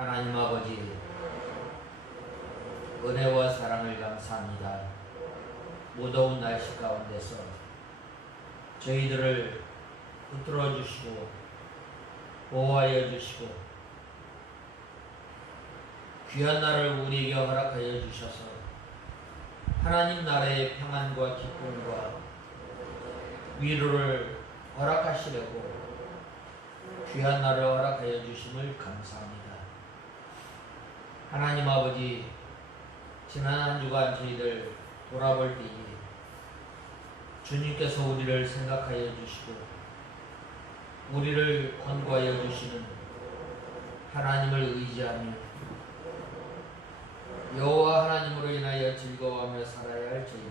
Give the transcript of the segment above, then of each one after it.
하나님 아버지, 은혜와 사랑을 감사합니다. 무더운 날씨 가운데서 저희들을 붙들어 주시고 보호하여 주시고 귀한 날을 우리에게 허락하여 주셔서 하나님 나라의 평안과 기쁨과 위로를 허락하시려고 귀한 날을 허락하여 주심을 감사합니다. 하나님 아버지, 지난 한 주간 저희들 돌아볼 때에 주님께서 우리를 생각하여 주시고 우리를 권고하여 주시는 하나님을 의지하며 여호와 하나님으로 인하여 즐거워하며 살아야 할 저희들이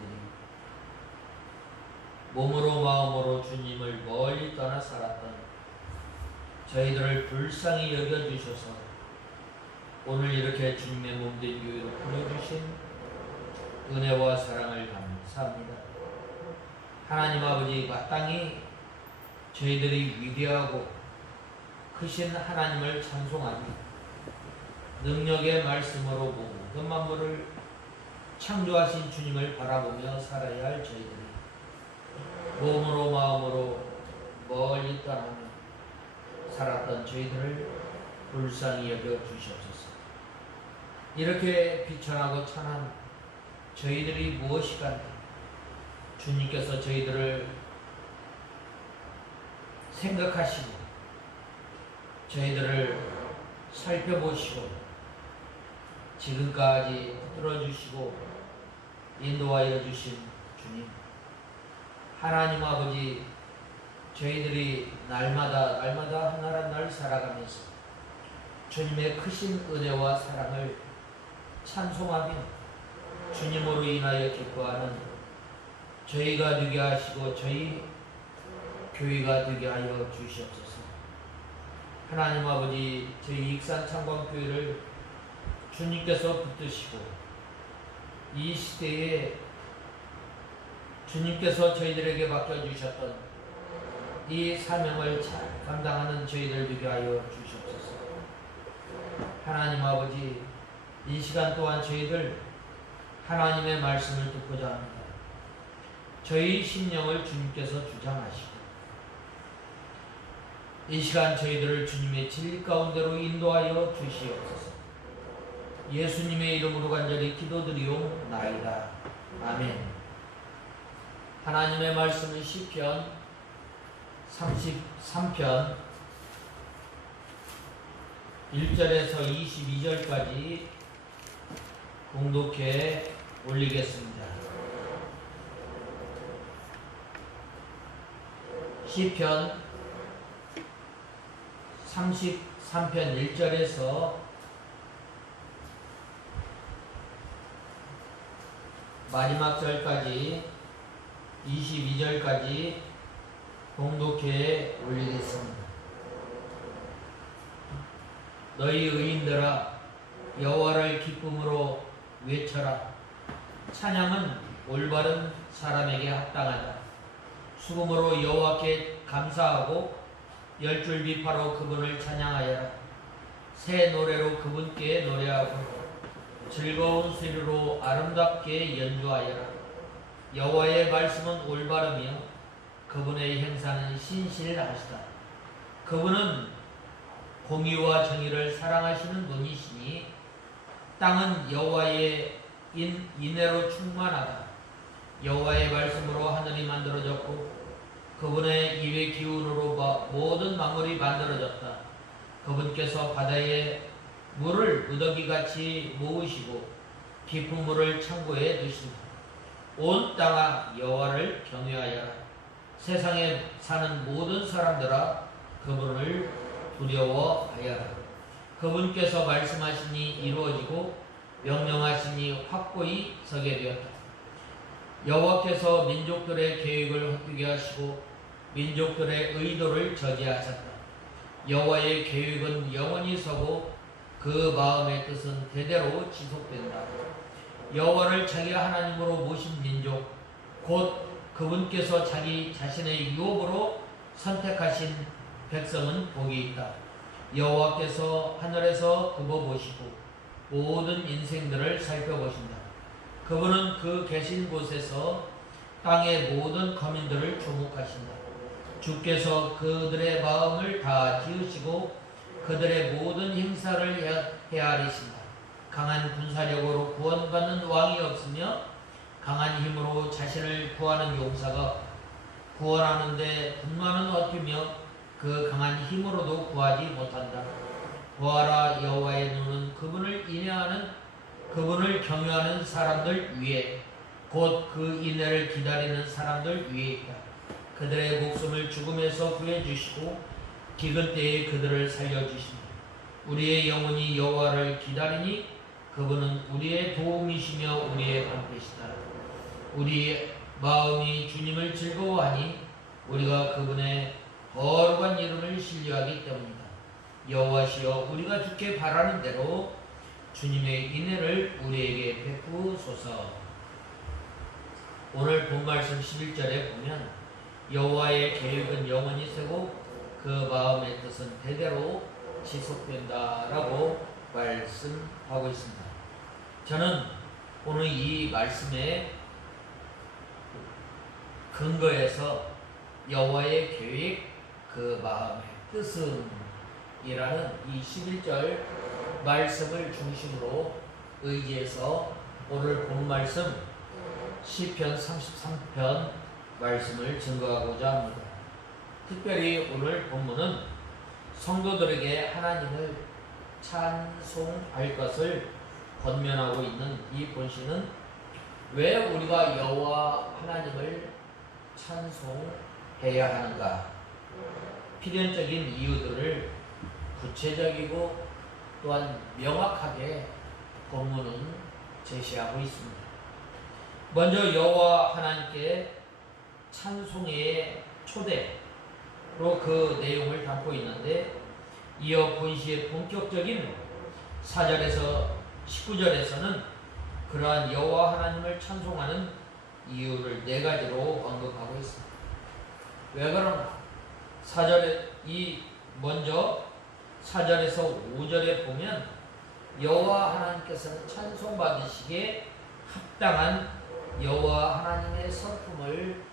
몸으로 마음으로 주님을 멀리 떠나 살았던 저희들을 불쌍히 여겨주셔서 오늘 이렇게 주님의 몸된 교회로 불러주신 은혜와 사랑을 감사합니다. 하나님 아버지, 마땅히 저희들이 위대하고 크신 하나님을 찬송하며 능력의 말씀으로 모든 만물을 창조하신 주님을 바라보며 살아야 할 저희들이 몸으로 마음으로 멀리 떠나며 살았던 저희들을 불쌍히 여겨 주시옵소서. 이렇게 비천하고 천한 저희들이 무엇이간데 주님께서 저희들을 생각하시고 저희들을 살펴보시고 지금까지 붙들어 주시고 인도하여 주신 주님, 하나님 아버지, 저희들이 날마다 한 날 한 날 살아가면서 주님의 크신 은혜와 사랑을 찬송하며 주님으로 인하여 기뻐하는 저희가 되게 하시고 저희 교회가 되게 하여 주시옵소서. 하나님 아버지, 저희 익산 창광교회를 주님께서 붙드시고 이 시대에 주님께서 저희들에게 맡겨주셨던 이 사명을 잘 감당하는 저희들 되게 하여 주시옵소서. 하나님 아버지, 이 시간 또한 저희들 하나님의 말씀을 듣고자 합니다. 저희 심령을 주님께서 주장하시고 이 시간 저희들을 주님의 진리 가운데로 인도하여 주시옵소서. 예수님의 이름으로 간절히 기도드리옵나이다. 아멘. 하나님의 말씀은 시편 33편 1절에서 22절까지 공독해 올리겠습니다. 시편 33편 1절에서 마지막 절까지 22절까지 공독해 올리겠습니다. 너희 의인들아, 여호와를 기쁨으로 외쳐라. 찬양은 올바른 사람에게 합당하다. 수금으로 여호와께 감사하고 열줄 비파로 그분을 찬양하여라. 새 노래로 그분께 노래하고 즐거운 소리로 아름답게 연주하여라. 여호와의 말씀은 올바르며 그분의 행사는 신실하시다. 그분은 공의와 정의를 사랑하시는 분이시니 땅은 여호와의 인애로 충만하다. 여호와의 말씀으로 하늘이 만들어졌고 그분의 입의 기운으로 모든 만물이 만들어졌다. 그분께서 바다에 물을 무더기같이 모으시고 깊은 물을 창고에 두신다. 온 땅아, 여호와를 경외하여라. 세상에 사는 모든 사람들아, 그분을 두려워하여라. 그분께서 말씀하시니 이루어지고 명령하시니 확고히 서게 되었다. 여호와께서 민족들의 계획을 헛되게 하시고 민족들의 의도를 저지하셨다. 여호와의 계획은 영원히 서고 그 마음의 뜻은 대대로 지속된다. 여호와를 자기 하나님으로 모신 민족, 곧 그분께서 자기 자신의 유업으로 선택하신 백성은 복이 있다. 여호와께서 하늘에서 굽어보시고 모든 인생들을 살펴보신다. 그분은 그 계신 곳에서 땅의 모든 거민들을 주목하신다. 주께서 그들의 마음을 다 지으시고 그들의 모든 행사를 헤아리신다. 강한 군사력으로 구원받는 왕이 없으며 강한 힘으로 자신을 구하는 용사가 구원하는데 분노하는 어티며 그 강한 힘으로도 구하지 못한다. 보아라, 여호와의 눈은 그분을 경외하는 사람들 위에 곧 그 인애를 기다리는 사람들 위에 있다. 그들의 목숨을 죽음에서 구해주시고 기근 때에 그들을 살려주신다. 우리의 영혼이 여호와를 기다리니 그분은 우리의 도움이시며 우리의 방패시다. 우리 마음이 주님을 즐거워하니 우리가 그분의 거룩한 이름을 신뢰하기 때문이다. 여호와시여, 우리가 주께 바라는 대로 주님의 인애를 우리에게 베푸소서. 오늘 본 말씀 11절에 보면 여호와의 계획은 영원히 세고 그 마음의 뜻은 대대로 지속된다라고 말씀하고 있습니다. 저는 오늘 이 말씀의 근거에서 여호와의 계획, 그 마음의 뜻은 이라는 이 11절 말씀을 중심으로 의지해서 오늘 본 말씀 시편 33편 말씀을 증거하고자 합니다. 특별히 오늘 본문은 성도들에게 하나님을 찬송할 것을 권면하고 있는 이 본시는 왜 우리가 여호와 하나님을 찬송해야 하는가, 필연적인 이유들을 구체적이고 또한 명확하게 본문은 제시하고 있습니다. 먼저 여호와 하나님께 찬송의 초대로 그 내용을 담고 있는데, 이어 본시의 본격적인 4절에서 19절에서는 그러한 여호와 하나님을 찬송하는 이유를 4가지로 언급하고 있습니다. 왜 그런가? 4절에 먼저 4절에서 5절에 보면 여호와 하나님께서는 찬송받으시기에 합당한 여호와 하나님의 성품을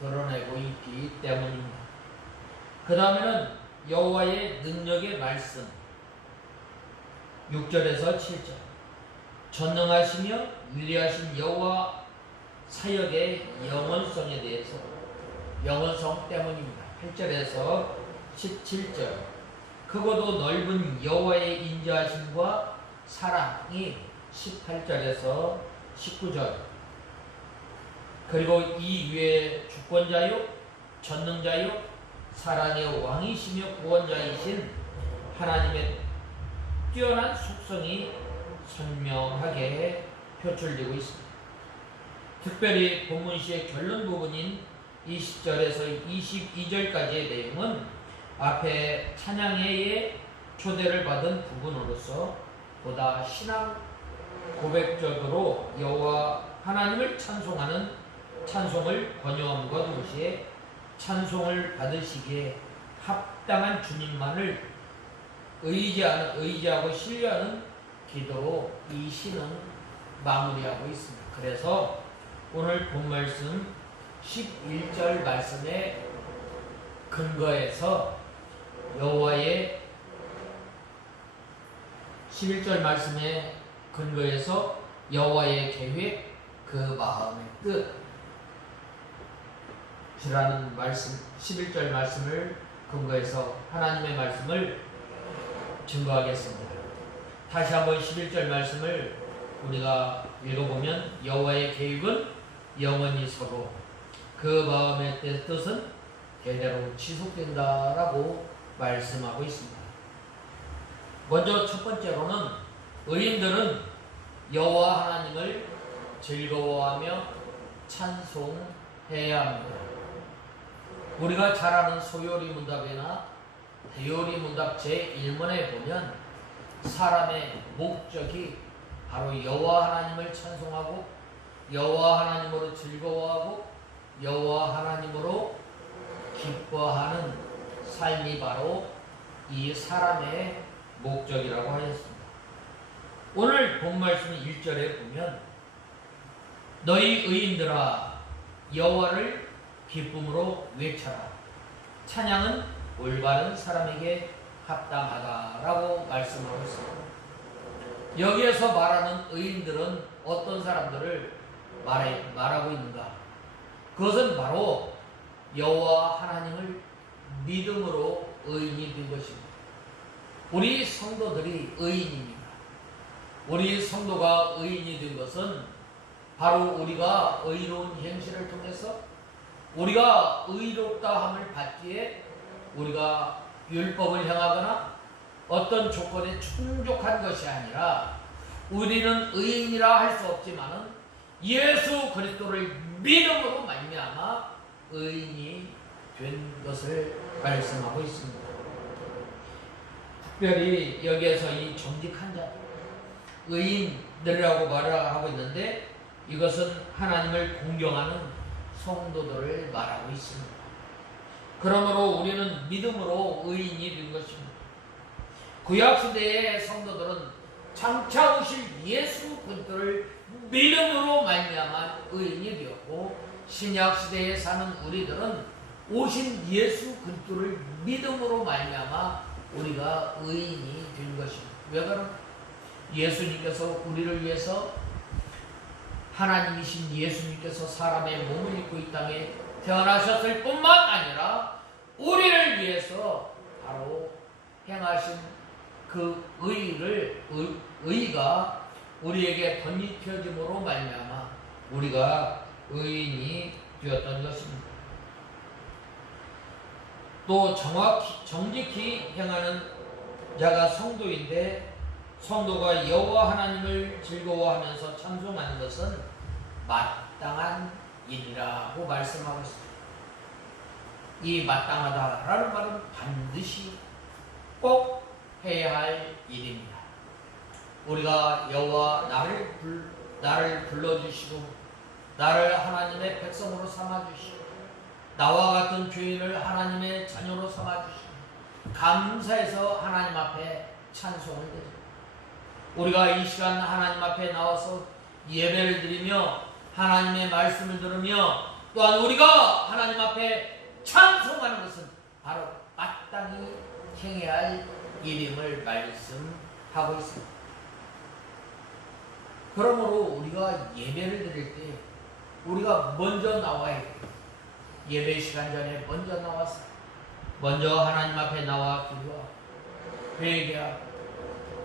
드러내고 있기 때문입니다. 그 다음에는 여호와의 능력의 말씀 6절에서 7절, 전능하시며 위대하신 여호와 사역의 영원성에 대해서, 영원성 때문입니다. 8절에서 17절, 크고도 넓은 여호와의 인자하심과 사랑이 18절에서 19절, 그리고 이 위에 주권자요 전능자요 사랑의 왕이시며 구원자이신 하나님의 뛰어난 속성이 선명하게 표출되고 있습니다. 특별히 본문시의 결론 부분인 20절에서 22절까지의 내용은 앞에 찬양회의 초대를 받은 부분으로서 보다 신앙 고백적으로 여호와 하나님을 찬송하는 찬송을 권유함과 동시에 찬송을 받으시기에 합당한 주님만을 의지하고 신뢰하는 기도로 이 시는 마무리하고 있습니다. 그래서 오늘 본 말씀 11절 말씀의 근거에서 여호와의 11절 말씀의 근거에서 여호와의 계획, 그 마음의 뜻이라는 말씀, 11절 말씀을 근거해서 하나님의 말씀을 증거하겠습니다. 다시 한번 11절 말씀을 우리가 읽어보면 여호와의 계획은 영원히 서고 그 마음의 뜻은 대대로 지속된다라고 말씀하고 있습니다. 먼저 첫 번째로는 의인들은 여호와 하나님을 즐거워하며 찬송해야 합니다. 우리가 잘 아는 소요리 문답이나 대요리 문답 제1문에 보면 사람의 목적이 바로 여호와 하나님을 찬송하고 여호와 하나님으로 즐거워하고 여호와 하나님으로 기뻐하는 삶이 바로 이 사람의 목적이라고 하였습니다. 오늘 본 말씀 1절에 보면 너희 의인들아 여호와를 기쁨으로 외쳐라. 찬양은 올바른 사람에게 합당하다라고 말씀하고 있습니다. 여기에서 말하는 의인들은 어떤 사람들을 말하고 있는가? 그것은 바로 여호와 하나님을 믿음으로 의인이 된 것입니다. 우리 성도들이 의인입니다. 우리 성도가 의인이 된 것은 바로 우리가 의로운 행실을 통해서 우리가 의롭다함을 받기에 우리가 율법을 행하거나 어떤 조건에 충족한 것이 아니라 우리는 의인이라 할 수 없지만은 예수 그리스도를 믿음으로 말미암아 의인이 된 것을 말씀하고 있습니다. 특별히 여기에서 이 정직한 자, 의인들이라고 말을 하고 있는데 이것은 하나님을 공경하는 성도들을 말하고 있습니다. 그러므로 우리는 믿음으로 의인이 된 것입니다. 구약시대의 성도들은 장차 오실 예수 그리스도를 믿음으로 말미암아 의인이 되었고 신약시대에 사는 우리들은 오신 예수 그리스도를 믿음으로 말미암아 우리가 의인이 된 것입니다. 왜 그런가? 예수님께서 우리를 위해서 하나님이신 예수님께서 사람의 몸을 입고 이 땅에 태어나셨을 뿐만 아니라 우리를 위해서 바로 행하신 그 의가 우리에게 덧입혀짐으로 말미암아 우리가 의인이 되었던 것입니다. 또 정직히 행하는 자가 성도인데 성도가 여호와 하나님을 즐거워하면서 찬송하는 것은 마땅한 일이라고 말씀하고 있습니다. 이 마땅하다라는 말은 반드시 꼭 해야 할 일입니다. 우리가 여호와 나를 불러주시고 나를 하나님의 백성으로 삼아주시고 나와 같은 죄인을 하나님의 자녀로 삼아주시고 감사해서 하나님 앞에 찬송을 드립니다. 우리가 이 시간 하나님 앞에 나와서 예배를 드리며 하나님의 말씀을 들으며 또한 우리가 하나님 앞에 찬송하는 것은 바로 마땅히 행해야 할 일임을 말씀하고 있습니다. 그러므로 우리가 예배를 드릴 때 우리가 먼저 나와야 돼요. 예배 시간 전에 먼저 나와서 먼저 하나님 앞에 나와 기도하고 회개하고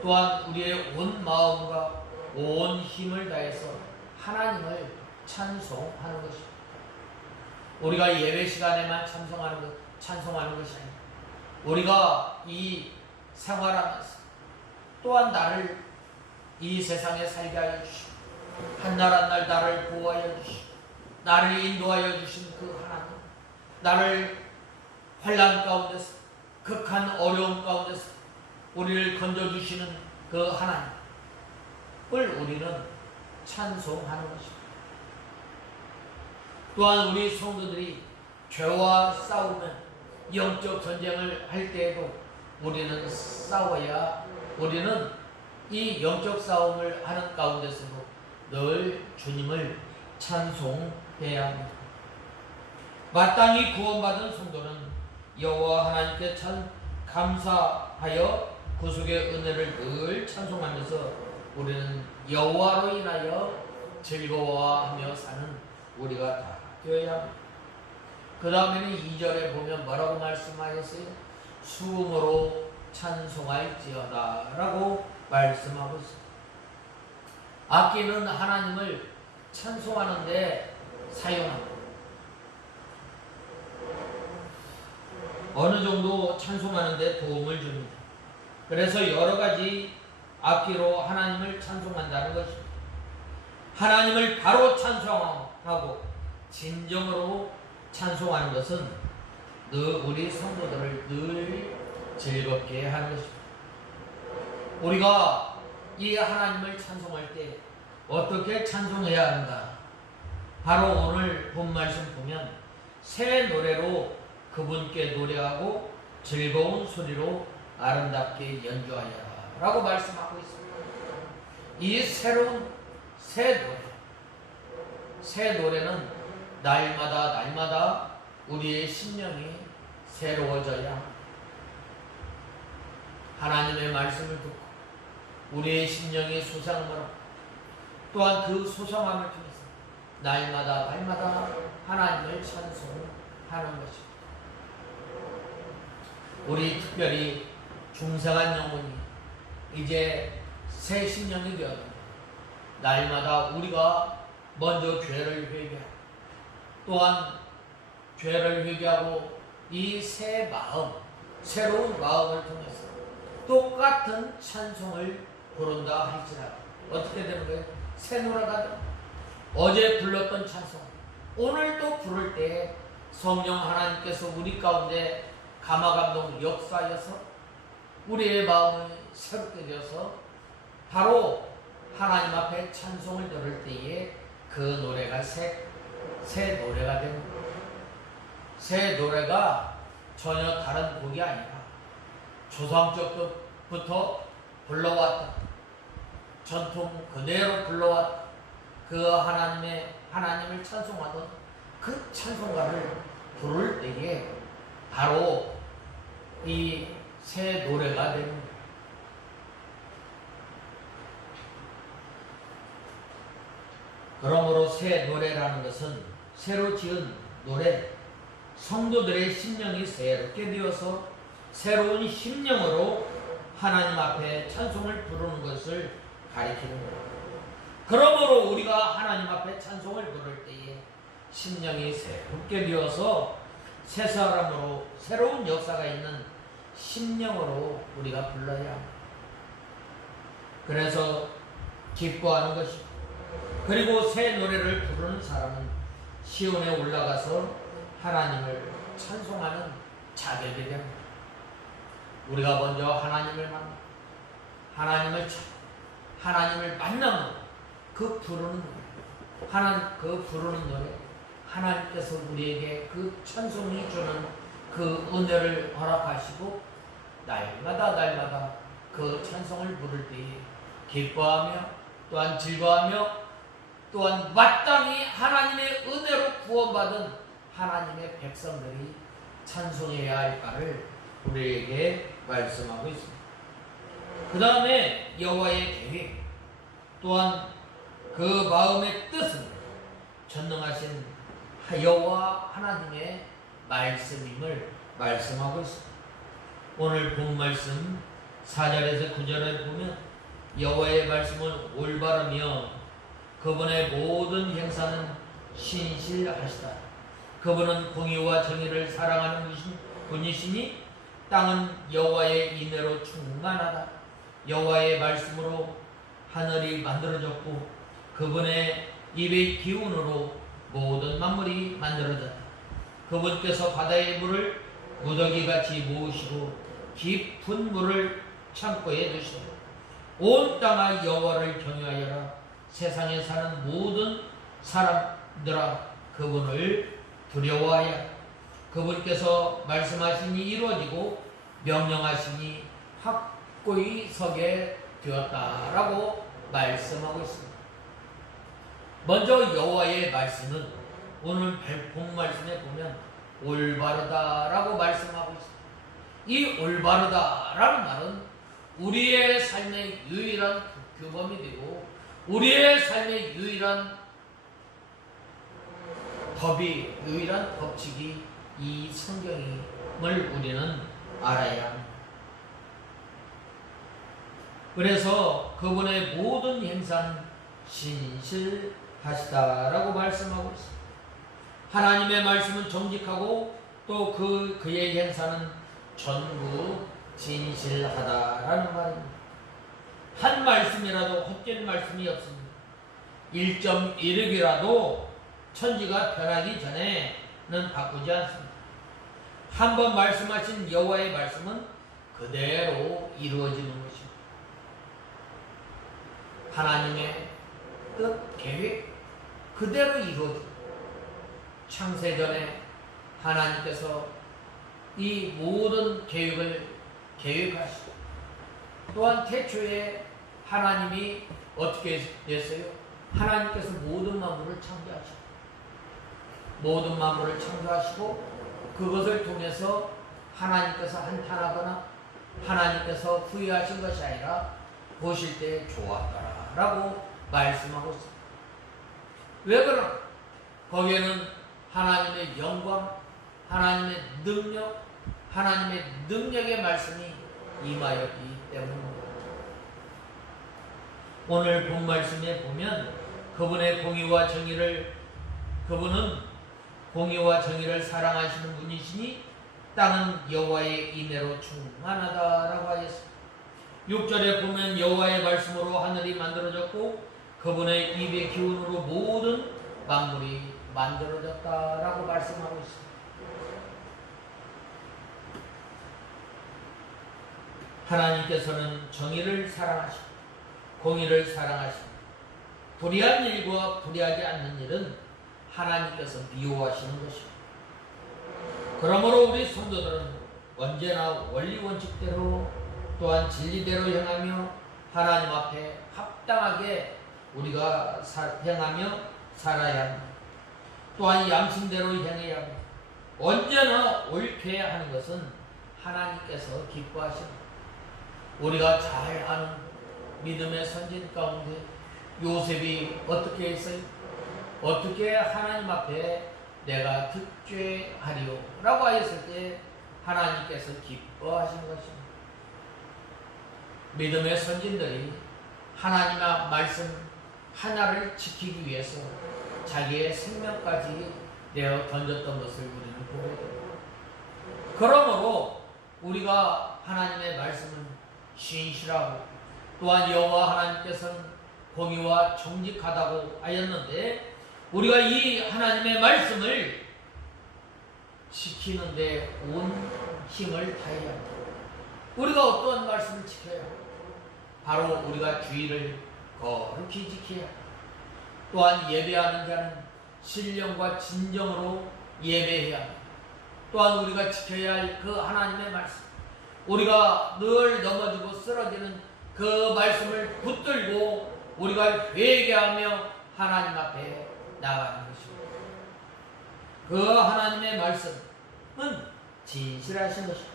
또한 우리의 온 마음과 온 힘을 다해서 하나님을 찬송하는 것입니다. 우리가 예배 시간에만 찬송하는 것이 아니라 우리가 이 생활하면서 또한 나를 이 세상에 살게 하여 주시고 한 날 한 날 나를 보호하여 주시고 나를 인도하여 주신 그 하나님, 나를 환난 가운데서 극한 어려움 가운데서 우리를 건져주시는 그 하나님을 우리는 찬송하는 것입니다. 또한 우리 성도들이 죄와 싸우면 영적 전쟁을 할 때에도 우리는 싸워야 우리는 이 영적 싸움을 하는 가운데서도 늘 주님을 찬송해야 합니다. 마땅히 구원받은 성도는 여호와 하나님께 참 감사하여 구속의 은혜를 늘 찬송하면서 우리는 여호와로 인하여 즐거워하며 사는 우리가 다 되어야 합니다. 그 다음에는 2절에 보면 뭐라고 말씀하셨어요? 수음으로 찬송할지어다 라고 말씀하고 있습니다. 악기는 하나님을 찬송하는데 사용합니다. 어느 정도 찬송하는데 도움을 줍니다. 그래서 여러 가지 악기로 하나님을 찬송한다는 것입니다. 하나님을 바로 찬송하고 진정으로 찬송하는 것은 늘 우리 성도들을 늘 즐겁게 하는 것입니다. 우리가 이 하나님을 찬송할 때 어떻게 찬송해야 하는가? 바로 오늘 본 말씀 보면 새 노래로 그분께 노래하고 즐거운 소리로 아름답게 연주하여라 라고 말씀하고 있습니다. 이 새로운 새 노래는 날마다 우리의 심령이 새로워져야 합니다. 하나님의 말씀을 듣고 우리의 심령이 소상함을 하고 또한 그 소상함을 통해서 날마다 하나님을 찬송하는 것입니다. 우리 특별히 중생한 영혼이 이제 새 심령이 되었습니다. 날마다 우리가 먼저 죄를 회개하고 또한 죄를 회개하고 이 새 마음, 새로운 마음을 통해서 똑같은 찬송을 부른다 할지라도 어떻게 되는 거예요? 새 노래가 됩니다. 어제 불렀던 찬송 오늘 또 부를 때 성령 하나님께서 우리 가운데 감화감동 역사하여서 우리의 마음을 새롭게 되어서 바로 하나님 앞에 찬송을 들을 때에 그 노래가 새 노래가 됩니다. 새 노래가 전혀 다른 곡이 아니라 조상적부터 불러왔다. 전통 그대로 불러왔다. 그 하나님을 찬송하던 그 찬송가를 부를 때에 바로 이 새 노래가 됩니다. 그러므로 새 노래라는 것은 새로 지은 노래, 성도들의 심령이 새롭게 되어서 새로운 심령으로 하나님 앞에 찬송을 부르는 것을 가리키는 거예요. 그러므로 우리가 하나님 앞에 찬송을 부를 때에 심령이 새롭게 되어서 새 사람으로 새로운 역사가 있는 심령으로 우리가 불러야 합니다. 그래서 기뻐하는 것이고 그리고 새 노래를 부르는 사람은 시온에 올라가서 하나님을 찬송하는 자격이 됩니다. 우리가 먼저 하나님을 만나 하나님을 만나면 그 부르는 노래 하나님께서 우리에게 그 찬송이 주는 그 은혜를 허락하시고 날마다 그 찬송을 부를 때에 기뻐하며 또한 즐거워하며 또한 마땅히 하나님의 은혜로 구원받은 하나님의 백성들이 찬송해야 할 바를 우리에게 말씀하고 있습니다. 그 다음에 여호와의 계획 또한 그 마음의 뜻은 전능하신 여호와 하나님의 말씀임을 말씀하고 있습니다. 오늘 본 말씀 4절에서 9절에 보면 여호와의 말씀은 올바르며 그분의 모든 행사는 신실하시다. 그분은 공의와 정의를 사랑하는 분이시니 땅은 여호와의 인애로 충만하다. 여호와의 말씀으로 하늘이 만들어졌고 그분의 입의 기운으로 모든 만물이 만들어졌다. 그분께서 바다의 물을 무더기같이 모으시고 깊은 물을 창고에 두시고 온 땅아 여호와를 경외하여라. 세상에 사는 모든 사람들아 그분을 두려워하여 그분께서 말씀하시니 이루어지고 명령하시니 확고히 서게 되었다라고 말씀하고 있습니다. 먼저 여호와의 말씀은 오늘 본 말씀에 보면 올바르다라고 말씀하고 있습니다. 이 올바르다라는 말은 우리의 삶의 유일한 규범이 되고 우리의 삶의 유일한 유일한 법칙이 이 성경임을 우리는 알아야 합니다. 그래서 그분의 모든 행사는 신실하시다라고 말씀하고 있습니다. 하나님의 말씀은 정직하고 또 그의 행사는 전부 진실하다라는 말입니다. 한 말씀이라도 헛된 말씀이 없습니다. 1.1획이라도 천지가 변하기 전에는 바꾸지 않습니다. 한번 말씀하신 여호와의 말씀은 그대로 이루어지는 것입니다. 하나님의 뜻, 계획 그대로 이루어집니다. 창세전에 하나님께서 이 모든 계획을 계획하시고 또한 태초에 하나님이 어떻게 됐어요? 하나님께서 모든 만물을 창조하시고 모든 만물을 창조하시고 그것을 통해서 하나님께서 한탄하거나 하나님께서 후회하신 것이 아니라 보실 때 좋았더라라고 말씀하고 있습니다. 왜 그러나? 거기에는 하나님의 영광, 하나님의 능력, 하나님의 능력의 말씀이 임하였기 때문입니다. 오늘 본 말씀에 보면 그분은 공의와 정의를 사랑하시는 분이시니 땅은 여호와의 인애로 충만하다라고 하였습니다. 6절에 보면 여호와의 말씀으로 하늘이 만들어졌고 그분의 입의 기운으로 모든 만물이 만들어졌다라고 말씀하고 있습니다. 하나님께서는 정의를 사랑하시고 공의를 사랑하시고 불의한 일과 불의하지 않는 일은 하나님께서 미워하시는 것입니다. 그러므로 우리 성도들은 언제나 원리 원칙대로 또한 진리대로 행하며 하나님 앞에 합당하게 우리가 행하며 살아야 합니다. 또한 양심대로 행해야 합니다. 언제나 옳게 하는 것은 하나님께서 기뻐하십니다. 우리가 잘 아는 믿음의 선진 가운데 요셉이 어떻게 했어요? 어떻게 하나님 앞에 내가 득죄하리요? 라고 하였을 때 하나님께서 기뻐하신 것입니다. 믿음의 선진들이 하나님의 말씀 하나를 지키기 위해서 자기의 생명까지 내어 던졌던 것을 우리는 보게 됩니다. 그러므로 우리가 하나님의 말씀을 신실하고 또한 여호와 하나님께서는 공의와 정직하다고 하였는데 우리가 이 하나님의 말씀을 지키는데 온 힘을 다해야 합니다. 우리가 어떠한 말씀을 지켜야 합니다. 바로 우리가 주의를 거룩히 지켜야 합니다. 또한 예배하는 자는 신령과 진정으로 예배해야 합니다. 또한 우리가 지켜야 할 그 하나님의 말씀, 우리가 늘 넘어지고 쓰러지는 그 말씀을 붙들고 우리가 회개하며 하나님 앞에 나가는 것입니다. 그 하나님의 말씀은 진실하신 것입니다.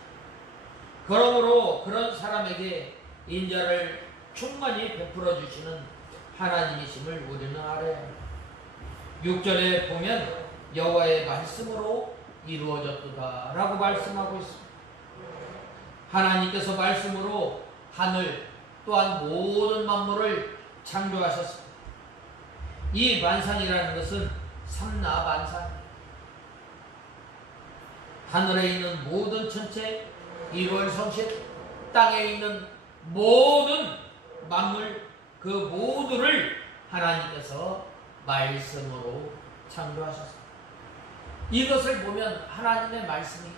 그러므로 그런 사람에게 인자를 충만히 베풀어 주시는 하나님이심을 우리는 알아야 합니다. 6절에 보면 여호와의 말씀으로 이루어졌도다 라고 말씀하고 있습니다. 하나님께서 말씀으로 하늘 또한 모든 만물을 창조하셨습니다. 이 만상이라는 것은 삼라만상, 하늘에 있는 모든 천체, 일월성신, 땅에 있는 모든 만물 그 모두를 하나님께서 말씀으로 창조하셨습니다. 이것을 보면 하나님의 말씀이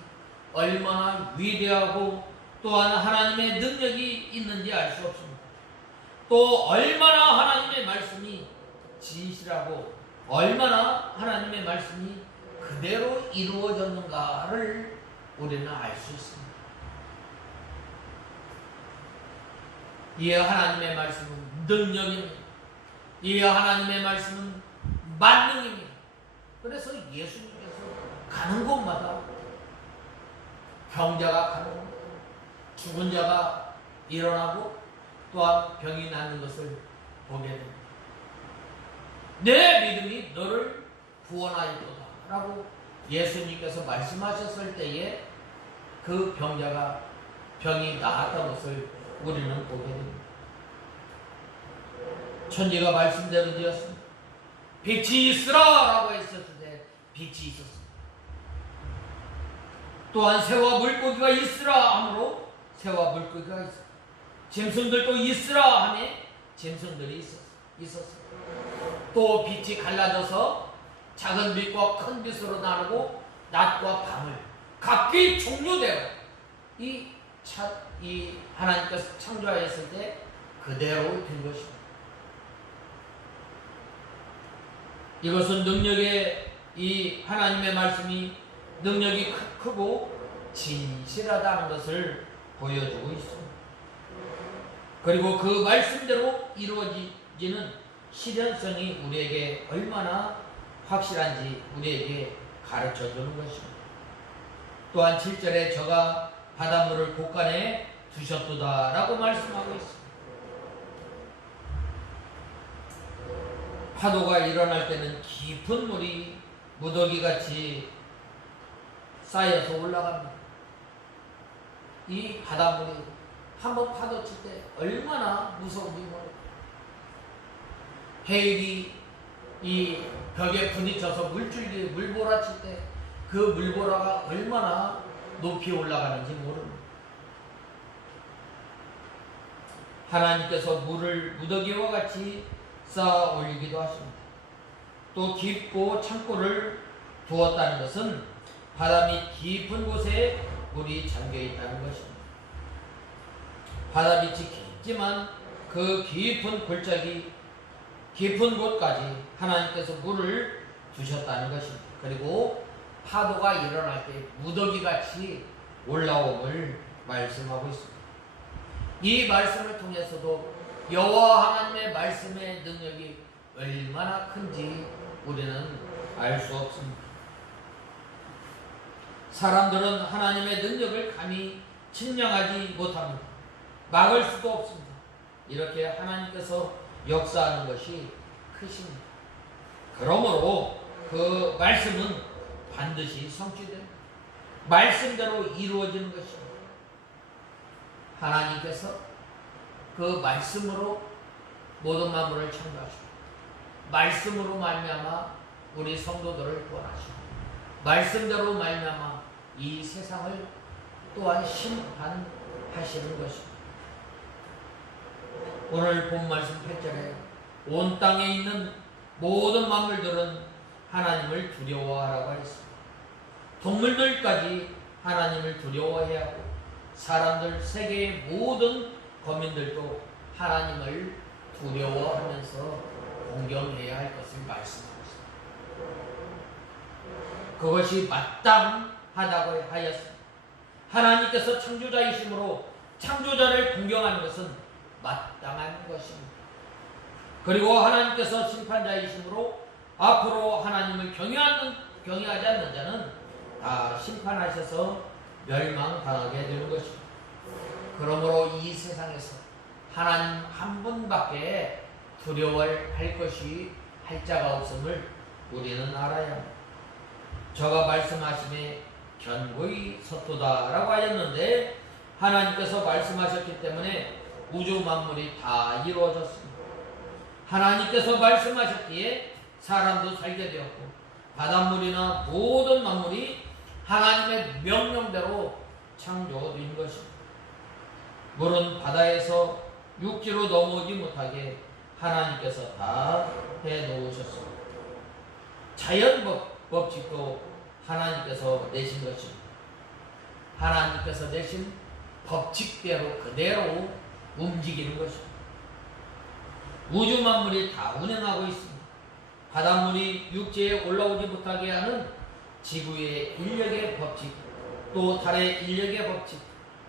얼마나 위대하고 또한 하나님의 능력이 있는지 알 수 없습니다. 또 얼마나 하나님의 말씀이 진실하고 얼마나 하나님의 말씀이 그대로 이루어졌는가를 우리는 알 수 있습니다. 이에 하나님의 말씀은 능력입니다. 이에 하나님의 말씀은 만능입니다. 그래서 예수님께서 가는 곳마다 병자가 가는 곳, 죽은 자가 일어나고 또한 병이 낫는 것을 보게 됩니다. 내 믿음이 너를 구원하였도다 라고 예수님께서 말씀하셨을 때에 그 병자가 병이 나았던 것을 우리는 보게 됩니다. 천지가 말씀대로 되었습니다. 빛이 있으라 라고 했을 때 빛이 있었습니다. 또한 새와 물고기가 있으라 하므로 새와 물고기가 있었습니다. 짐승들도 있으라 하매 짐승들이 있었습니다. 또 빛이 갈라져서 작은 빛과 큰 빛으로 나누고 낮과 밤을 각기 종류대로 이 하나님께서 창조하였을 때 그대로 된 것입니다. 이것은 능력의 이 하나님의 말씀이 능력이 크고 진실하다는 것을 보여주고 있습니다. 그리고 그 말씀대로 이루어지는 실현성이 우리에게 얼마나 확실한지 우리에게 가르쳐 주는 것입니다. 또한 7절에 저가 바닷물을 곳간에 두셨도다 라고 말씀하고 있습니다. 파도가 일어날 때는 깊은 물이 무더기같이 쌓여서 올라갑니다. 이 바닷물이 한번 파도 칠 때 얼마나 무서운지 모르겠어요. 해일이 이 벽에 부딪혀서 물줄기 물보라칠 때 그 물보라가 얼마나 높이 올라가는지 모릅니다. 하나님께서 물을 무더기와 같이 쌓아 올리기도 하십니다. 또 깊고 창고를 두었다는 것은 바다 밑 깊은 곳에 물이 잠겨 있다는 것입니다. 바다 밑이 깊지만 그 깊은 골짜기 깊은 곳까지 하나님께서 물을 두셨다는 것입니다. 그리고 파도가 일어날 때 무더기같이 올라옴을 말씀하고 있습니다. 이 말씀을 통해서도 여호와 하나님의 말씀의 능력이 얼마나 큰지 우리는 알 수 없습니다. 사람들은 하나님의 능력을 감히 측량하지 못합니다. 막을 수도 없습니다. 이렇게 하나님께서 역사하는 것이 크십니다. 그러므로 그 말씀은 반드시 성취됩니다. 말씀대로 이루어지는 것입니다. 하나님께서 그 말씀으로 모든 만물을 창조하시고 말씀으로 말미암아 우리 성도들을 구원하시고 말씀대로 말미암아 이 세상을 또한 심판하시는 것입니다. 오늘 본 말씀 8절에 온 땅에 있는 모든 만물들은 하나님을 두려워하라고 했습니다. 동물들까지 하나님을 두려워해야 하고 사람들 세계의 모든 거민들도 하나님을 두려워하면서 공경해야 할 것을 말씀하고 있습니다. 그것이 마땅하다고 하였습니다. 하나님께서 창조자이심으로 창조자를 공경하는 것은 마땅한 것입니다. 그리고 하나님께서 심판자이심으로 앞으로 하나님을 경외하지 않는 자는 다 심판하셔서 멸망당하게 되는 것입니다. 그러므로 이 세상에서 하나님 한 분밖에 두려워할 것이 할 자가 없음을 우리는 알아야 합니다. 저가 말씀하심에 견고히 섰도다라고 하였는데 하나님께서 말씀하셨기 때문에 우주 만물이 다 이루어졌습니다. 하나님께서 말씀하셨기에 사람도 살게 되었고 바닷물이나 모든 만물이 하나님의 명령대로 창조된 것입니다. 물은 바다에서 육지로 넘어오지 못하게 하나님께서 다 해놓으셨습니다. 자연 법칙도 하나님께서 내신 것입니다. 하나님께서 내신 법칙대로 그대로 움직이는 것입니다. 우주 만물이 다 운행하고 있습니다. 바닷물이 육지에 올라오지 못하게 하는 지구의 인력의 법칙, 또 달의 인력의 법칙,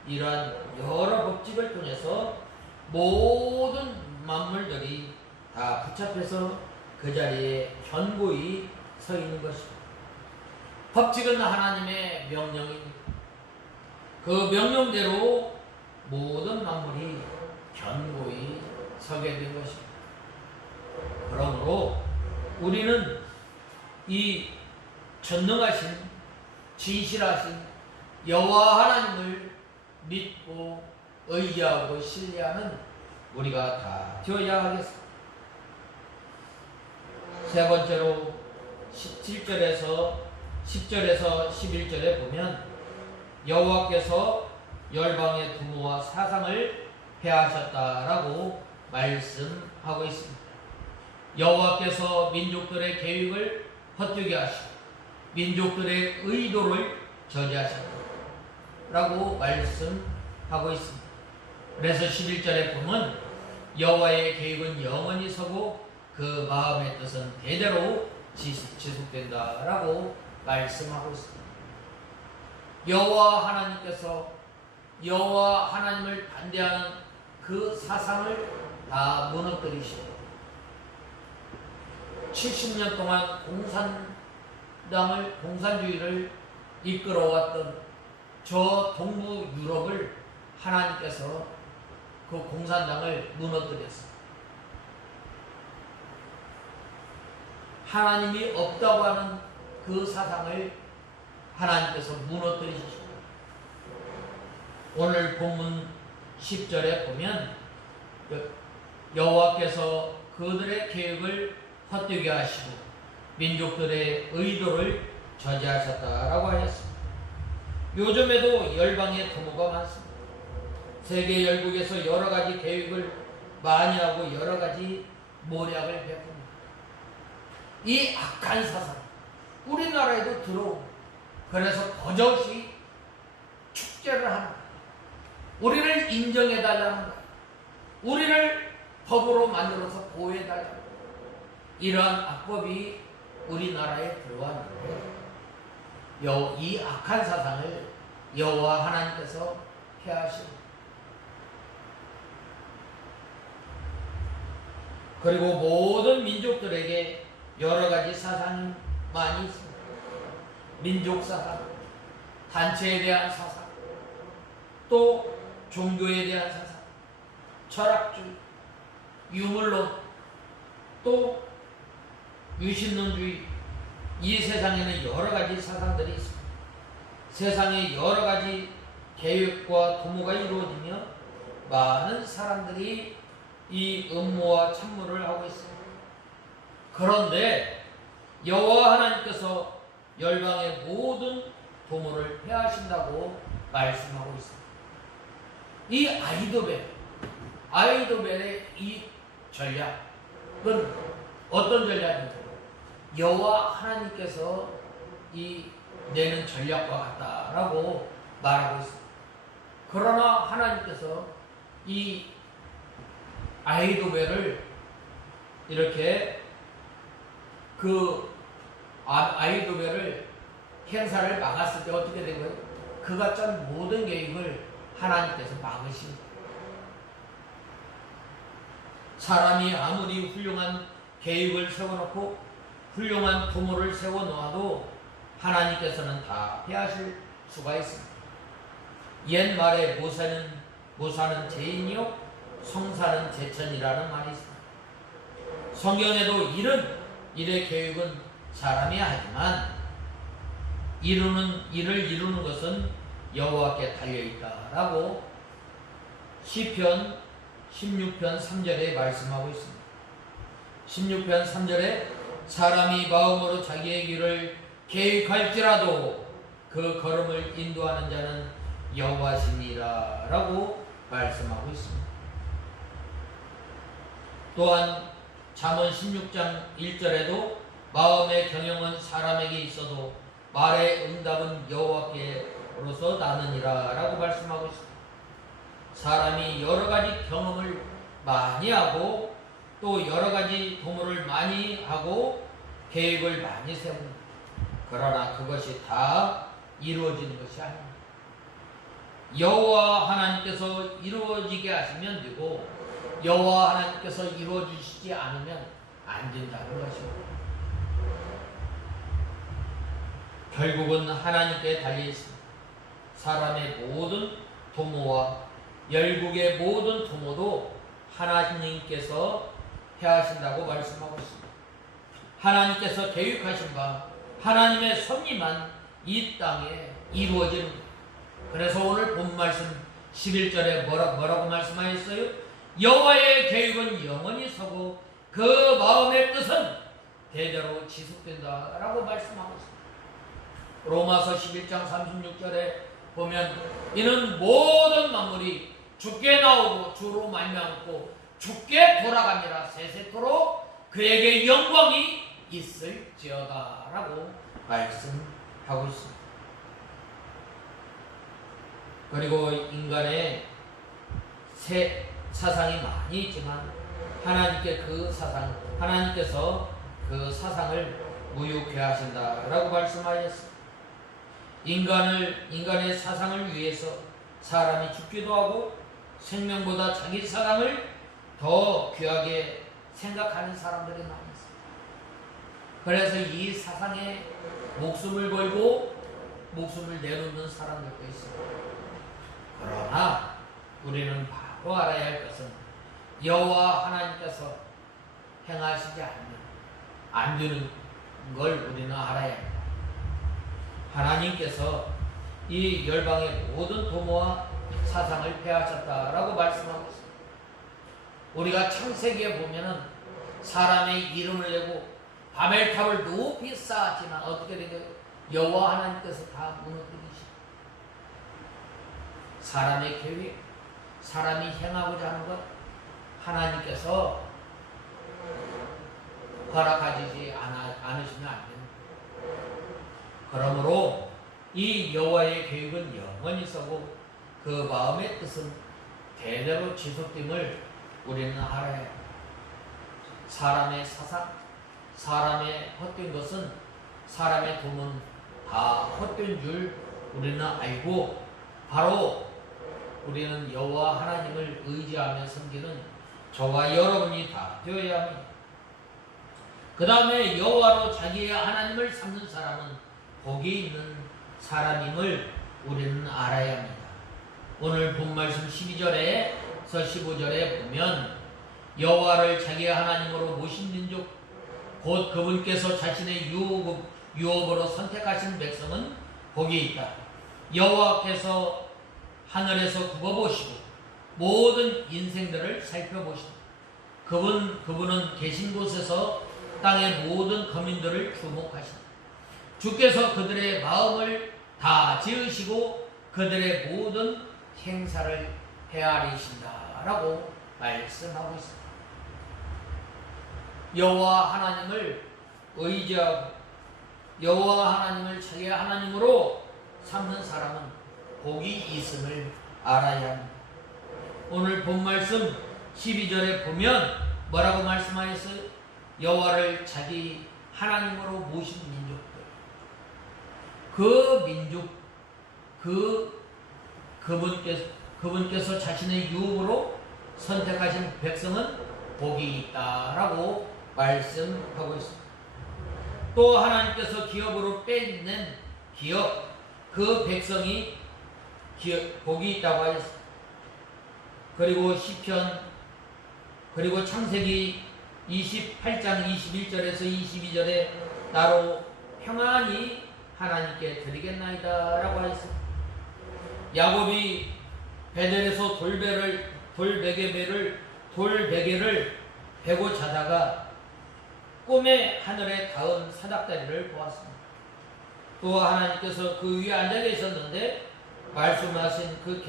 이러한 여러 법칙을 통해서 모든 만물들이 다 붙잡혀서 그 자리에 견고히 서 있는 것입니다. 법칙은 하나님의 명령입니다. 그 명령대로 모든 만물이 견고히 서게 된 것입니다. 그러므로 우리는 이 전능하신 진실하신 여호와 하나님을 믿고 의지하고 신뢰하는 우리가 다 되어야 하겠습니다. 세 번째로 17절에서 10절에서 11절에 보면 여호와께서 열방의 두모와 사상을 패하셨다라고 말씀하고 있습니다. 여호와께서 민족들의 계획을 헛되게 하시고 민족들의 의도를 저지하셨다라고 말씀하고 있습니다. 그래서 11절에 보면 여호와의 계획은 영원히 서고 그 마음의 뜻은 대대로 지속된다라고 말씀하고 있습니다. 여호와 하나님께서 여호와 하나님을 반대하는 그 사상을 다 무너뜨리시고 70년 동안 공산주의를 이끌어왔던 저 동부 유럽을 하나님께서 그 공산당을 무너뜨렸습니다. 하나님이 없다고 하는 그 사상을 하나님께서 무너뜨리시고 오늘 본문 10절에 보면 여호와께서 그들의 계획을 헛되게 하시고 민족들의 의도를 저지하셨다라고 하였습니다. 요즘에도 열방의 도모가 많습니다. 세계 열국에서 여러 가지 계획을 많이 하고 여러 가지 모략을 베풉니다. 이 악한 사상 우리나라에도 들어오고 그래서 버젓이 축제를 하는 거예요. 우리를 인정해달라는 거예요. 우리를 법으로 만들어서 보호해달라는 거예요. 이러한 악법이 우리나라에 들어왔는데 이 악한 사상을 여호와 하나님께서 폐하십니다. 그리고 모든 민족들에게 여러 가지 사상이 많이 있습니다. 민족 사상, 단체에 대한 사상, 또 종교에 대한 사상, 철학주의, 유물론, 또 유신론주의, 이 세상에는 여러 가지 사상들이 있습니다. 세상에 여러 가지 계획과 도모가 이루어지며 많은 사람들이 이 음모와 참모를 하고 있습니다. 그런데 여호와 하나님께서 열방의 모든 도모를 폐하신다고 말씀하고 있습니다. 이 아이도벨의 이 전략은 어떤 전략입니까? 여호와 하나님께서 이 내는 전략과 같다라고 말하고 있습니다. 그러나 하나님께서 이 아이도벨을 이렇게 아이도벨을 행사를 막았을 때 어떻게 된 거예요? 그가 짠 모든 계획을 하나님께서 막으십니다. 사람이 아무리 훌륭한 계획을 세워놓고 훌륭한 도모를 세워놓아도 하나님께서는 다 폐하실 수가 있습니다. 옛말에 모사는 죄인이요 성사는 제천이라는 말이 있습니다. 성경에도 일의 계획은 사람이 하지만 일을 이루는 것은 여호와께 달려있다라고 시편 16편 3절에 말씀하고 있습니다. 16편 3절에 사람이 마음으로 자기의 길을 계획할지라도 그 걸음을 인도하는 자는 여호와시니라 라고 말씀하고 있습니다. 또한 잠언 16장 1절에도 마음의 경영은 사람에게 있어도 말의 응답은 여호와께로서 나느니라 라고 말씀하고 있습니다. 사람이 여러 가지 경험을 많이 하고 또 여러 가지 도모를 많이 하고 계획을 많이 세웁니다. 그러나 그것이 다 이루어지는 것이 아닙니다. 여호와 하나님께서 이루어지게 하시면 되고 여호와 하나님께서 이루어주시지 않으면 안 된다는 것입니다. 결국은 하나님께 달려있습니다. 사람의 모든 도모와 열국의 모든 도모도 하나님께서 폐하신다고 말씀하고 있습니다. 하나님께서 계획하신 바 하나님의 섭리만 이 땅에 이루어집니다. 그래서 오늘 본 말씀 11절에 뭐라고 말씀하셨어요? 여호와의 계획은 영원히 서고 그 마음의 뜻은 대대로 지속된다라고 말씀하고 있습니다. 로마서 11장 36절에 보면 이는 모든 만물이 주께 나오고 주로 말미암고 주께 돌아가니라 세세토록 그에게 영광이 있을지어다 라고 말씀하고 있습니다. 그리고 인간의 사상이 많이 있지만 하나님께서 그 사상을 무효케 하신다라고 말씀하셨습니다. 인간의 사상을 위해서 사람이 죽기도 하고 생명보다 자기 사랑을 더 귀하게 생각하는 사람들이 많이 있습니다. 그래서 이 사상에 목숨을 걸고 목숨을 내놓는 사람들도 있습니다. 그러나 우리는 바로 알아야 할 것은 여호와 하나님께서 행하시지 않는 안 되는 걸 우리는 알아야 합니다. 하나님께서 이 열방의 모든 도모와 사상을 폐하셨다라고 말씀하고 있습니다. 우리가 창세기에 보면은 사람의 이름을 내고 바벨탑을 높이 쌓았지만 어떻게 되죠? 여호와 하나님께서 다 무너뜨리시고 사람의 계획, 사람이 행하고자 하는 것 하나님께서 허락하지 않으시면 안 됩니다. 그러므로 이 여호와의 계획은 영원히 서고 그 마음의 뜻은 대대로 지속됨을 우리는 알아야 합니다. 사람의 사상, 사람의 헛된 것은 사람의 돈은 다 헛된 줄 우리는 알고 바로 우리는 여호와 하나님을 의지하며 섬기는 저와 여러분이 다 되어야 합니다. 그 다음에 여호와로 자기의 하나님을 삼는 사람은 복이 있는 사람임을 우리는 알아야 합니다. 오늘 본 말씀 12절에서 15절에 보면 여호와를 자기의 하나님으로 모신 민족 곧 그분께서 자신의 유업으로 선택하신 백성은 복이 있다. 여호와께서 하늘에서 굽어보시고 모든 인생들을 살펴보시고 그분은 계신 곳에서 땅의 모든 거민들을 주목하신다. 주께서 그들의 마음을 다 지으시고 그들의 모든 행사를 헤아리신다라고 말씀하고 있습니다. 여호와 하나님을 의지하고 여호와 하나님을 자기의 하나님으로 삼는 사람은 복이 있음을 알아야 합니다. 오늘 본 말씀 12절에 보면 뭐라고 말씀하셨어요? 여호와를 자기 하나님으로 모신 민족들, 그 민족, 그분께서 자신의 유업으로 선택하신 백성은 복이 있다라고 말씀하고 있습니다. 또 하나님께서 기업으로 빼낸 기업, 그 백성이 복이 있다고 하였습니다. 그리고 시편, 그리고 창세기 28장 21절에서 22절에 나로 평안히 하나님께 드리겠나이다 라고 하였습니다. 야곱이 베델에서 돌베개를 베고 자다가 꿈에 하늘에 닿은 사닥다리를 보았습니다. 또 하나님께서 그 위에 앉아 계셨는데 말씀하신 그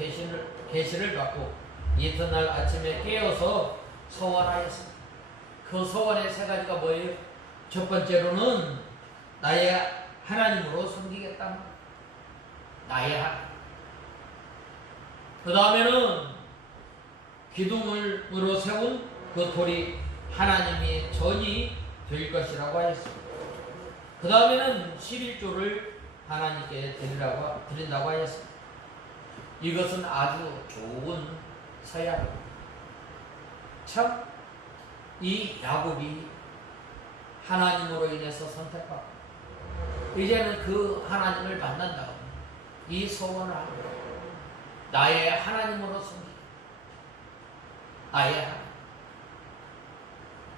계시를 받고 이튿날 아침에 깨어서 서원하였습니다. 그 서원의 세 가지가 뭐예요? 첫 번째로는 나의 하나님으로 섬기겠다. 나의 하나님. 그 다음에는 기둥으로 세운 그 돌이 하나님의 전이 될 것이라고 하였습니다. 그 다음에는 11조를 하나님께 드린다고 하였습니다. 이것은 아주 좋은 서약입니다. 참, 이 야곱이 하나님으로 인해서 선택받고 이제는 그 하나님을 만난 다음 이 소원을 합니다. 나의 하나님으로 섬기다. 나의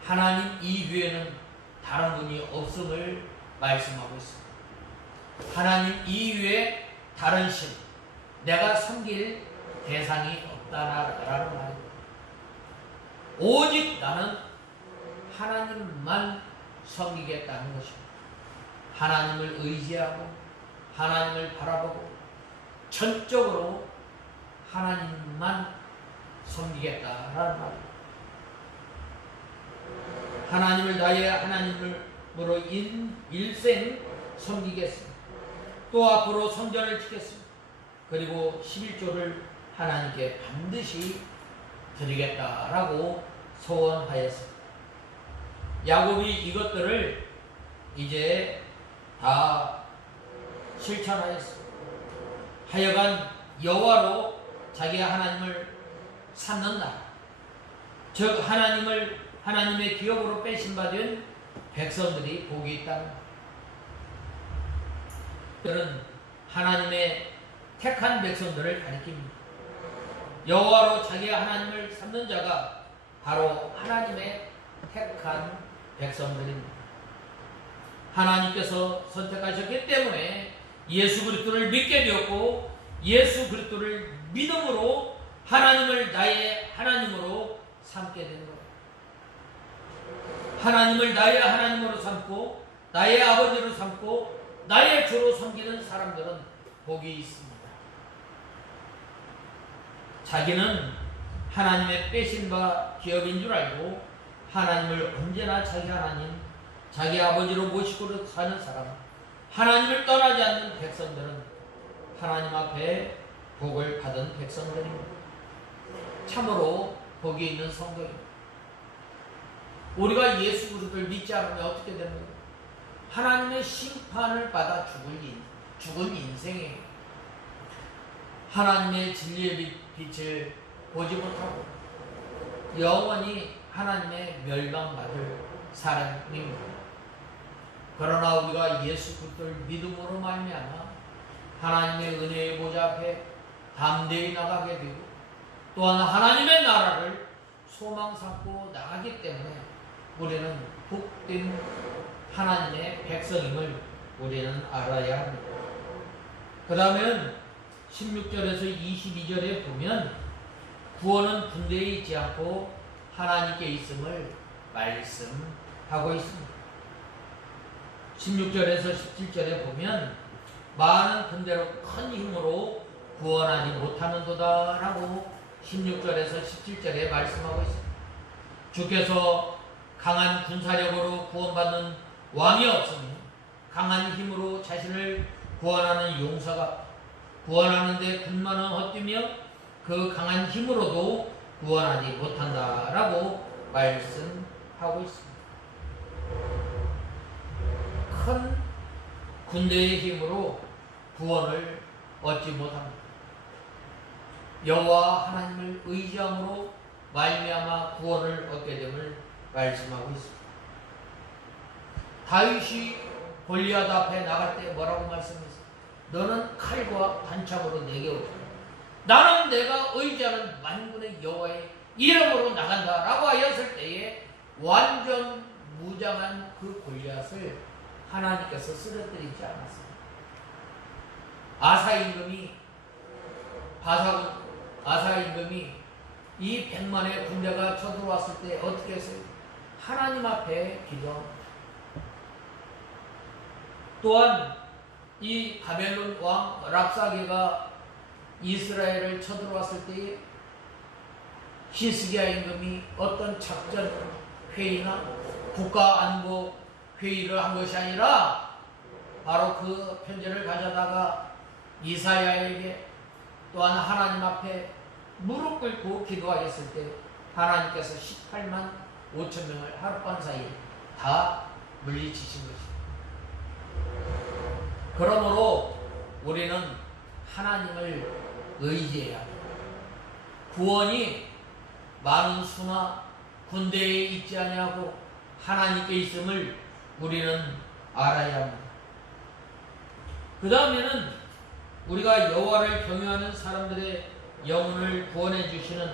하나님 이외에는 다른 분이 없음을 말씀하고 있습니다. 하나님 이외에 다른 신, 내가 섬길 대상이 없다라는 말입니다. 오직 나는 하나님만 섬기겠다는 것입니다. 하나님을 의지하고 하나님을 바라보고 전적으로 하나님만 섬기겠다라는 말입니다. 하나님을 나의 하나님으로 일생 섬기겠습니다. 또 앞으로 성전을 지켰습니다. 그리고 11조를 하나님께 반드시 드리겠다라고 소원하였습니다. 야곱이 이것들을 이제 다 실천하였습니다. 하여간 여호와로 자기 하나님을 삼는 나라, 즉 하나님의 기업으로 빼신받은 백성들이 복이 있다는 것. 그는 하나님의 택한 백성들을 가리킵니다. 여호와로 자기 하나님을 삼는 자가 바로 하나님의 택한 백성들입니다. 하나님께서 선택하셨기 때문에 예수 그리스도를 믿게 되었고, 예수 그리스도를 믿음으로 하나님을 나의 하나님으로 삼게 된 거예요. 하나님을 나의 하나님으로 삼고 나의 아버지로 삼고 나의 주로 섬기는 사람들은 복이 있습니다. 자기는 하나님의 빼신 바 기업인 줄 알고 하나님을 언제나 자기 하나님, 자기 아버지로 모시고 사는 사람, 하나님을 떠나지 않는 백성들은 하나님 앞에 복을 받은 백성들입니다. 참으로 복이 있는 성도입니다. 우리가 예수 그리스도를 믿지 않으면 어떻게 되는 거예요? 하나님의 심판을 받아 죽은 인생이에요. 하나님의 진리의 빛을 보지 못하고 영원히 하나님의 멸망받을 사람입니다. 그러나 우리가 예수 그리스도를 믿음으로 말미암아 하나님의 은혜의 보좌 앞에 담대히 나가게 되고 또한 하나님의 나라를 소망 삼고 나가기 때문에 우리는 복된 하나님의 백성임을 우리는 알아야 합니다. 그 다음에는 16절에서 22절에 보면 구원은 군대에 있지 않고 하나님께 있음을 말씀하고 있습니다. 16절에서 17절에 보면 많은 군대로 큰 힘으로 구원하지 못하는도다 라고 16절에서 17절에 말씀하고 있습니다. 주께서 강한 군사력으로 구원받는 왕이 없으며 강한 힘으로 자신을 구원하는 용사가 구원하는데 군마는 헛뛰며 그 강한 힘으로도 구원하지 못한다라고 말씀하고 있습니다. 큰 군대의 힘으로 구원을 얻지 못합니다. 여호와 하나님을 의지함으로 말미암아 구원을 얻게 됨을 말씀하고 있습니다. 다윗이 골리앗 앞에 나갈 때 뭐라고 말씀했어요? 너는 칼과 단창으로 내게 오라. 나는 내가 의지하는 만군의 여호와의 이름으로 나간다 라고 하였을 때에 완전 무장한 그 골리앗을 하나님께서 쓰러뜨리지 않았습니다. 아사 임금이 이 100만의 군대가 쳐들어왔을 때 어떻게 했어요? 하나님 앞에 기도합니다. 또한 이 바벨론 왕 랍사게가 이스라엘을 쳐들어왔을 때에 히스기야 임금이 어떤 작전 회의나 국가 안보 회의를 한 것이 아니라 바로 그 편지를 가져다가 이사야에게 또한 하나님 앞에 무릎 꿇고 기도하였을 때 하나님께서 18만 5천 명을 하룻밤 사이에 다 물리치신 것입니다. 그러므로 우리는 하나님을 의지해야 합니다. 구원이 많은 수나 군대에 있지 아니하고 하나님께 있음을 우리는 알아야 합니다. 그 다음에는 우리가 여호와를 경외하는 사람들의 영혼을 구원해 주시는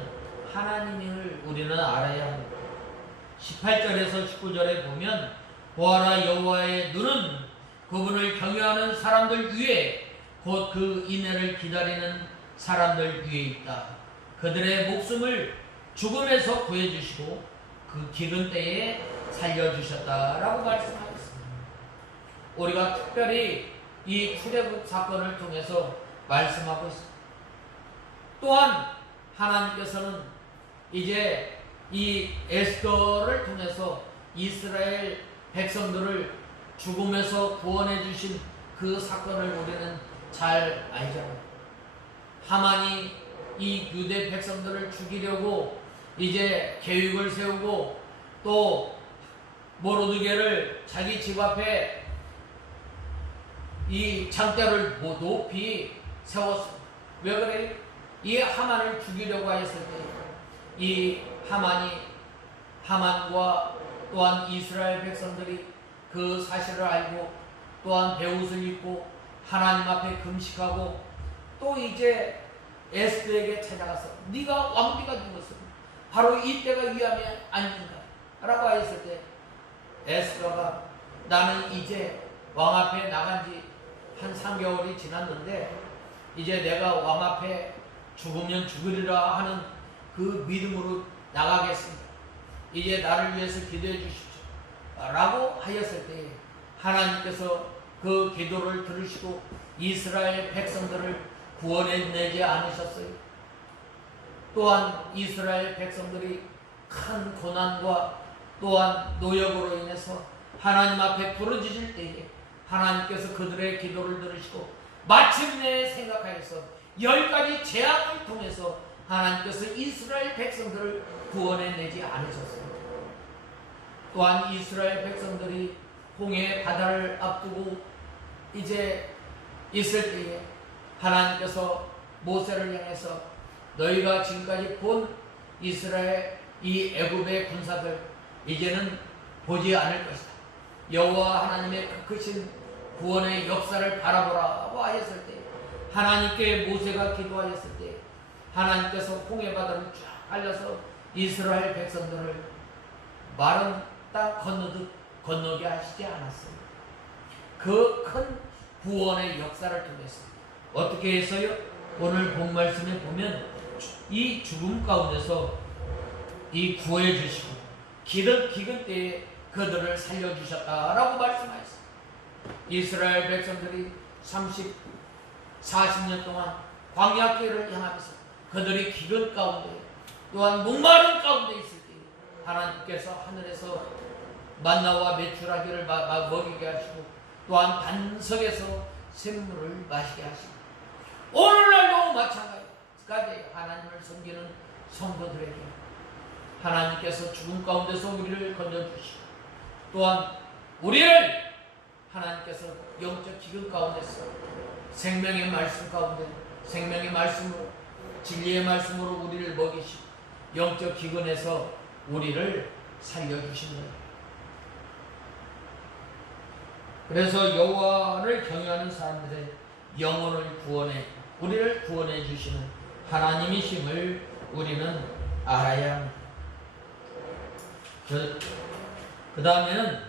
하나님을 우리는 알아야 합니다. 18절에서 19절에 보면 보아라 여호와의 눈은 그분을 경외하는 사람들 위에 곧 그 인애를 기다리는 사람들 위에 있다. 그들의 목숨을 죽음에서 구해주시고 그 기근 때에 살려주셨다라고 말씀하고 있습니다. 우리가 특별히 이 출애굽 사건을 통해서 말씀하고 있습니다. 또한 하나님께서는 이제 이 에스더를 통해서 이스라엘 백성들을 죽음에서 구원해 주신 그 사건을 우리는 잘 알잖아요. 하만이 이 유대 백성들을 죽이려고 이제 계획을 세우고 또 모르드게를 자기 집 앞에 이 장대를 높이 세웠습니다. 왜 그래요? 이 하만을 죽이려고 하였을 때 이 하만과 또한 이스라엘 백성들이 그 사실을 알고 또한 베옷을 입고 하나님 앞에 금식하고 또 이제 에스더에게 찾아가서 네가 왕비가 된 것은 바로 이때가 위함이 아닌가 라고 하였을 때 에스더가 나는 이제 왕 앞에 나간 지 한 3개월이 지났는데 이제 내가 왕 앞에 죽으면 죽으리라 하는 그 믿음으로 나가겠습니다. 이제 나를 위해서 기도해 주십시오 라고 하였을 때 하나님께서 그 기도를 들으시고 이스라엘 백성들을 구원해내지 않으셨어요. 또한 이스라엘 백성들이 큰 고난과 또한 노역으로 인해서 하나님 앞에 부르짖을 때에 하나님께서 그들의 기도를 들으시고 마침내 생각하여서 10가지 재앙을 통해서 하나님께서 이스라엘 백성들을 구원해내지 않으셨습니다. 또한 이스라엘 백성들이 홍해 바다를 앞두고 이제 있을 때에 하나님께서 모세를 향해서 너희가 지금까지 본 이스라엘 이 애굽의 군사들 이제는 보지 않을 것이다. 여호와 하나님의 그 크신 구원의 역사를 바라보라고 하였을 때 하나님께 모세가 기도하였을 때 하나님께서 홍해 바다를 쫙 갈려서 이스라엘 백성들을 마른 땅 건너듯 건너게 하시지 않았습니다. 그 큰 구원의 역사를 통해서 어떻게 했어요? 오늘 본 말씀에 보면 이 죽음 가운데서 이 구해 주시고 기근 때에 그들을 살려주셨다라고 말씀하셨습니다. 이스라엘 백성들이 40년 동안 광야길을 향하면서 그들이 기근 가운데 또한 목마름 가운데 있을 때 하나님께서 하늘에서 만나와 메추라기를 먹이게 하시고 또한 반석에서 샘물을 마시게 하시고 오늘날도 마찬가지 하나님을 섬기는 성도들에게 하나님께서 죽음 가운데서 우리를 건져주시고 또한 우리를 하나님께서 영적 기근 가운데서 생명의 말씀 가운데 생명의 말씀으로 진리의 말씀으로 우리를 먹이시고 영적 기근에서 우리를 살려주십니다. 그래서 여호와를 경외하는 사람들의 영혼을 구원해 우리를 구원해 주시는 하나님이심을 우리는 알아야 합니다. 그 다음에는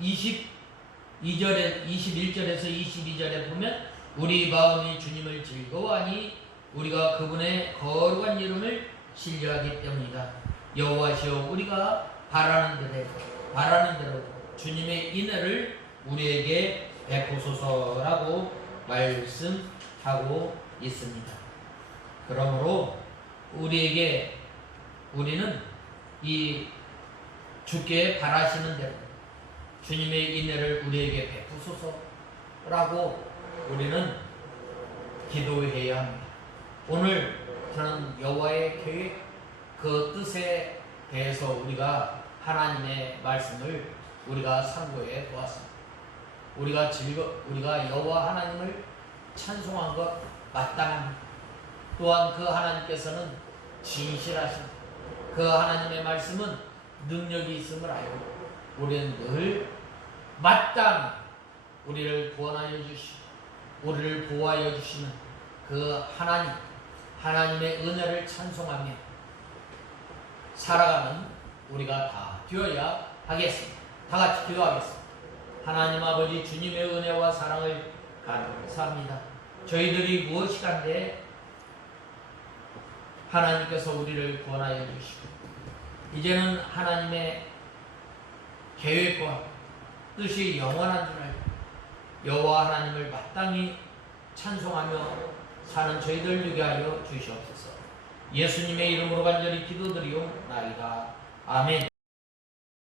21절에서 22절에 보면 우리 마음이 주님을 즐거워하니 우리가 그분의 거룩한 이름을 신뢰하기 때문이다. 여호와시여 우리가 바라는 대로 주님의 인애를 우리에게 베푸소서라고 말씀하고 있습니다. 그러므로 우리는 이 주께 바라시는 대로 주님의 인애를 우리에게 베푸소서라고 우리는 기도해야 합니다. 오늘 저는 여호와의 계획 그 뜻에 대해서 우리가 하나님의 말씀을 우리가 참고해 보았습니다. 우리가 여호와 하나님을 찬송한 것 마땅합니다. 또한 그 하나님께서는 진실하십니다. 그 하나님의 말씀은 능력이 있음을 알고 우리는 늘 마땅히 우리를 구원하여 주시고 우리를 보호하여 주시는 그 하나님의 은혜를 찬송하며 살아가는 우리가 다 되어야 하겠습니다. 다 같이 기도하겠습니다. 하나님 아버지 주님의 은혜와 사랑을 감사합니다. 저희들이 무엇이간데 하나님께서 우리를 구원하여 주시고 이제는 하나님의 계획과 뜻이 영원한 줄 알고 여호와 하나님을 마땅히 찬송하며 사는 저희들 되게 하여 주시옵소서. 예수님의 이름으로 간절히 기도드리옵나이다. 아멘.